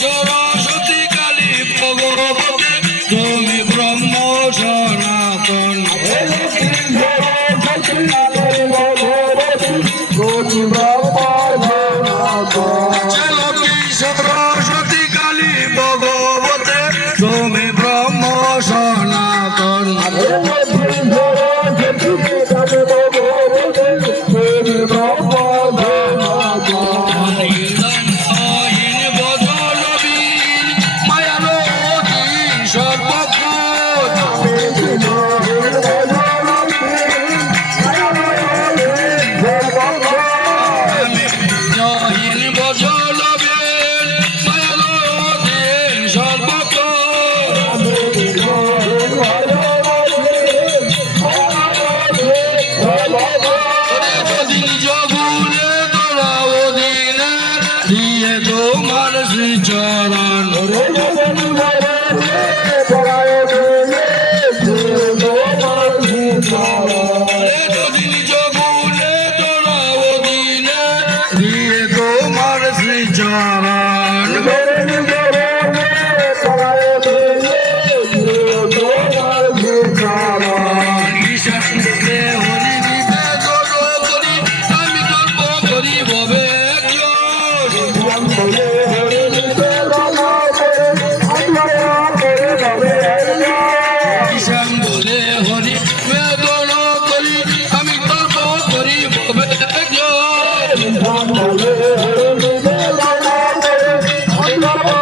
সরস্বতী কালী ভগবতী তুমি ব্রহ্ম সনাতন সরস্বতী কালী ভগবতী তুমি ব্রহ্ম সনাতন তোমার শ্রীচরণ জগুলে তোরা ওদিনে দিয়ে তোমার শ্রীচরণ আমি গল্প করি ববে Hare